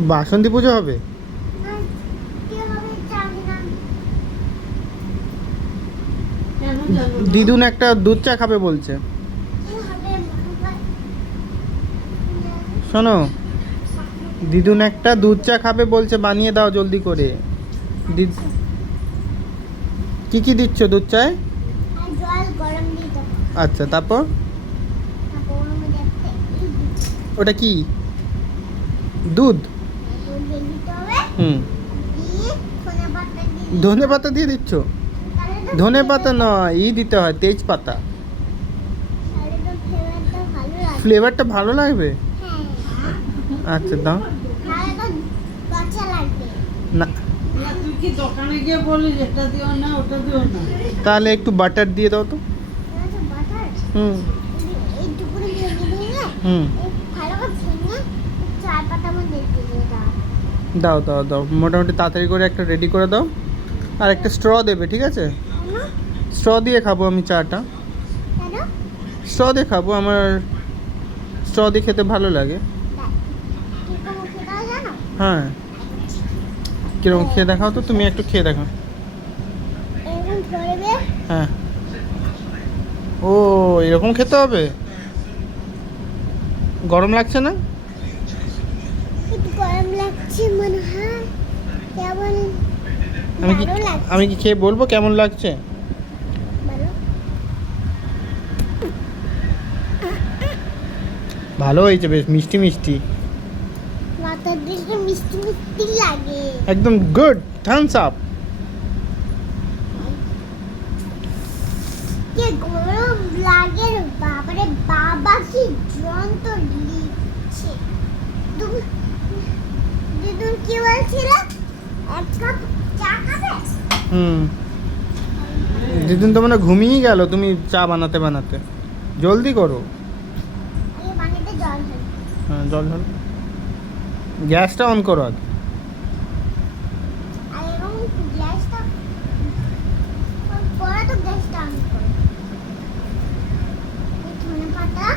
বাসন্তী পুজো হবে? আর কি হবে জানি না। কেন জানো না? দিদুন একটা দুধ চা খাবে বলছে। কি হবে মহাভারত? শোনো, দিদুন একটা দুধ চা খাবে বলছে, বানিয়ে দাও জলদি করে। কি কি দিচ্ছ দুধ চায়? আর জল গরম দিতে হবে। আচ্ছা, তারপর তারপর ওর মধ্যে একটা ই দিতে হবে। ওটা কি? দুধ? দুধ দিয়ে দিতে হবে। হুম। দিয়ে ধনেপাতা দিয়ে দিতে ধনে হবে। পাতা দিয়ে দিচ্ছ? তাহলে তো ধনে flavor- পাতা নয়, দিতে হয় তেজপাতা। তাহলে তো ফ্লেভারটা ভালো লাগবে। ফ্লেভারটা ভালো লাগবে? হ্যাঁ। আচ্ছা দাও। তাহলে তো কাঁচা লাগবে। না, ইয়া, তুই কি দোকানে গিয়ে বলিস এটা দিও না ওটা দিও না? তাহলে একটু বাটার দিয়ে দাও তো। এটা তো বাটার। হুম এইটুকু ভেঙে ভেঙে হুম। এই ভালো করে ভেঙে চার পাতার মধ্যে দিয়ে দাও। দাও দাও দাও, মোটামুটি তাড়াতাড়ি করে একটা রেডি করে দাও। আর একটা স্ট্র দেবে, ঠিক আছে? কেন? স্ট্র দিয়ে খাবো আমি চাটা। কেন? স্ট্র দিয়ে খাবো, আমার স্ট্র দিয়ে খেতে ভালো লাগে। কিরকম খেতে হয় জানো? হ্যাঁ, কিরকম খেয়ে দেখাও তো, তুমি একটু খেয়ে দেখাও। এরকম ধরবে। হ্যাঁ। ও, এরকম খেতে হবে? গরম লাগছে না? একটু গরম লাগছে মনে হয়। কেমন আমি কি ভালো লাগছে। আমি কি খেয়ে বলবো কেমন লাগছে? ভালো। ভালো হয়েছে, বেশ মিষ্টি মিষ্টি, মাথার দিকে মিষ্টি মিষ্টি লাগে। একদম গুড, থামস আপ। কে গরম লাগে রে বাবারে বাবা, কি যন্ত্র লিখছে। দিদুন কি বলছিল? এক কাপ চা খাবে? হুম। দিদিন তো মানে ঘুমিয়ে গেল তুমি চা বানাতে বানাতে। জলদি করো। আগে পানিতে জল ঢাল। হ্যাঁ, জল ঢালো। গ্যাসটা অন করো আগে। আর এরকম গ্যাসটা পরে তো গ্যাসটা অন করো। এই ধনেপাতা,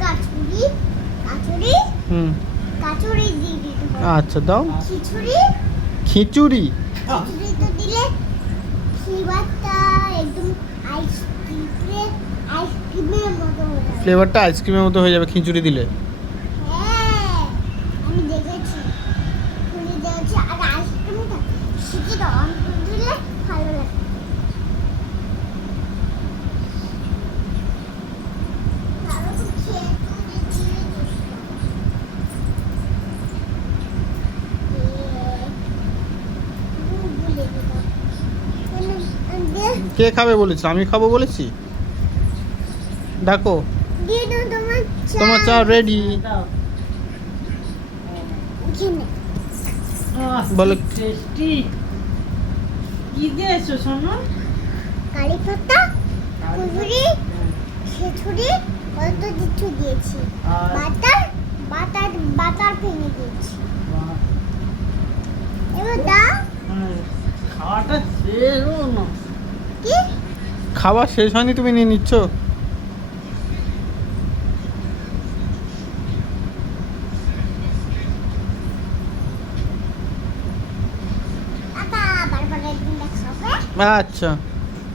কাচুরি কাচুরি হুম। কাচুরি দিয়ে দিতে হবে। আচ্ছা দাও। খিচুড়ি খিচুড়ি? খিচুড়ি তো দিলে ফ্লেভারটা একদম আইসক্রিমের মতো হয়ে যাবে। ফ্লেভারটা আইসক্রিমের মতো হয়ে যাবে খিচুড়ি দিলে। হ্যাঁ, আমি দেখেছি, খুলে দেখেছি। আর আইসক্রিমটা সিটিটা অন করে দিলে ভালো লাগে। ভালো তো খেয়ে খুলে দিয়ে দিস। ভুলে গেলাম। কে খাবে বলেছে? আমি খাবো বলেছি? ডাকো। দিয়ে দাও তোমার চা। তোমার চা রেডি। দাও। এখানে। বলো। টেস্টি। কি দিয়েছো শোনো? কারি পাতা, কুজুরি, খিচুড়ি, কত কিছু দিয়েছি। আর বাটার বাটার বাটার ভেঙে দিয়েছি। এবার দাও। খাওয়াটা শেষ হলো না। কি? খাওয়া শেষ হয়নি, তুমি নিয়ে নিচ্ছ? বাবা বারবার একদিন দেখাবে। আচ্ছা।